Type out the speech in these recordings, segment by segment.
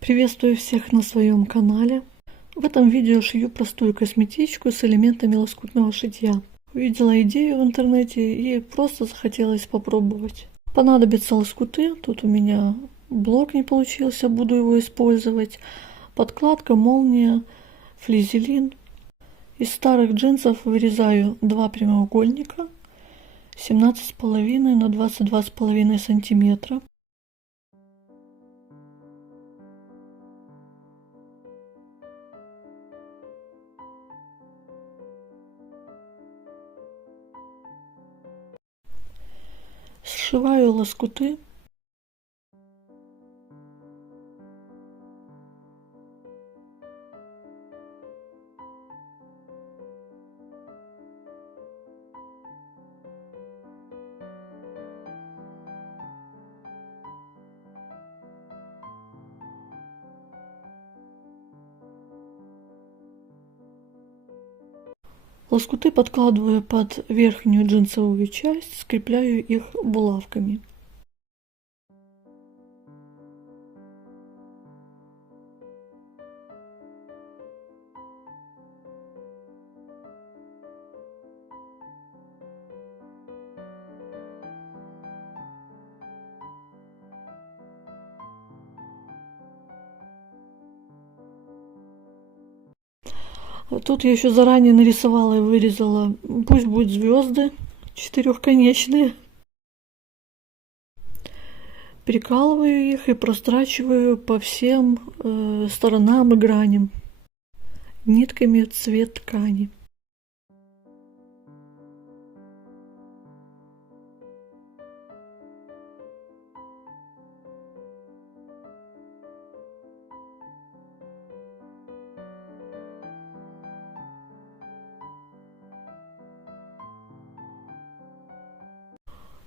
Приветствую всех на своем канале. В этом видео шью простую косметичку с элементами лоскутного шитья. Увидела идею в интернете и просто захотелось попробовать. Понадобятся лоскуты. Тут у меня блок не получился, буду его использовать. Подкладка, молния, флизелин. Из старых джинсов вырезаю два прямоугольника 17,5 на 22,5 сантиметра. Сшиваю лоскуты. Лоскуты подкладываю под верхнюю джинсовую часть, скрепляю их булавками. Тут я еще заранее нарисовала и вырезала, пусть будут звезды четырехконечные. Прикалываю их и прострачиваю по всем сторонам и граням нитками цвет ткани.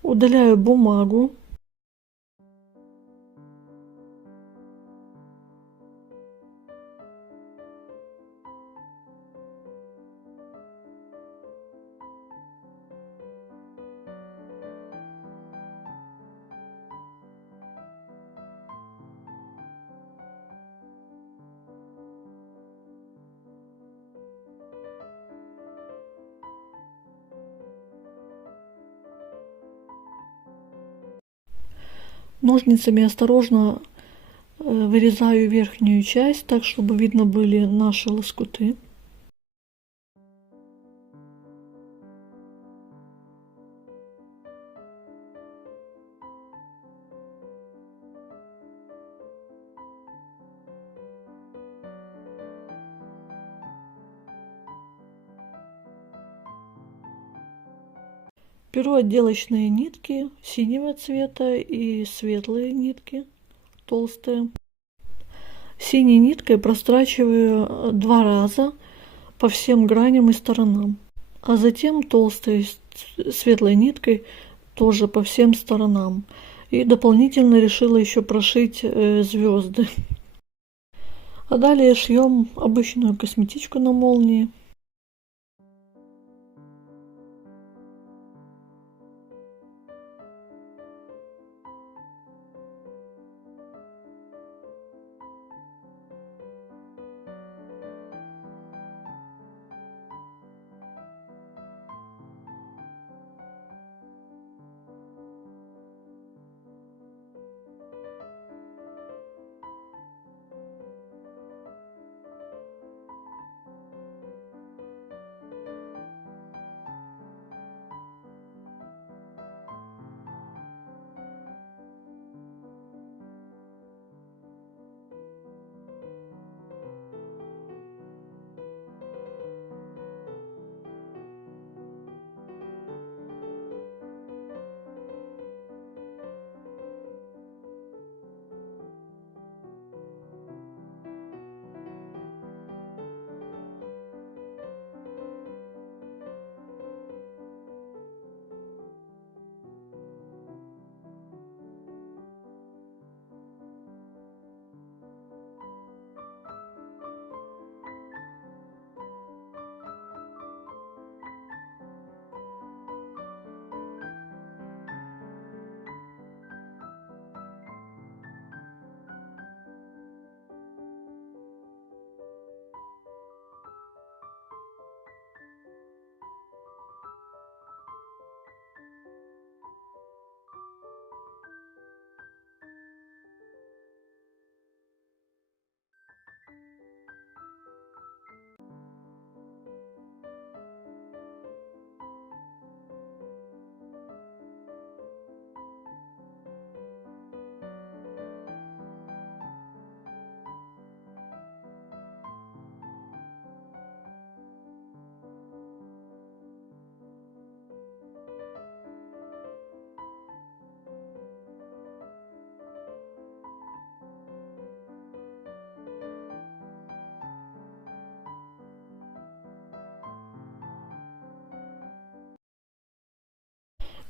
Удаляю бумагу. Ножницами осторожно вырезаю верхнюю часть, так чтобы видно были наши лоскуты. Беру отделочные нитки синего цвета и светлые нитки, толстые. Синей ниткой прострачиваю 2 раза по всем граням и сторонам, а затем толстой светлой ниткой тоже по всем сторонам. И дополнительно решила еще прошить звезды. А далее шьем обычную косметичку на молнии.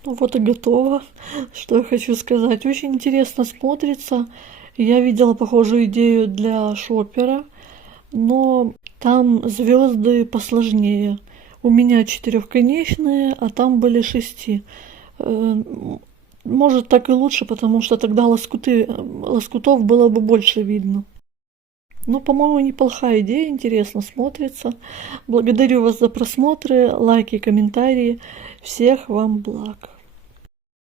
Ну вот и готово. Что я хочу сказать. Очень интересно смотрится. Я видела похожую идею для шопера, но там звезды посложнее. У меня четырехконечные, а там были шести. Может, так и лучше, потому что тогда лоскутов было бы больше видно. Ну, по-моему, неплохая идея, интересно смотрится. Благодарю вас за просмотры, лайки, комментарии. Всех вам благ.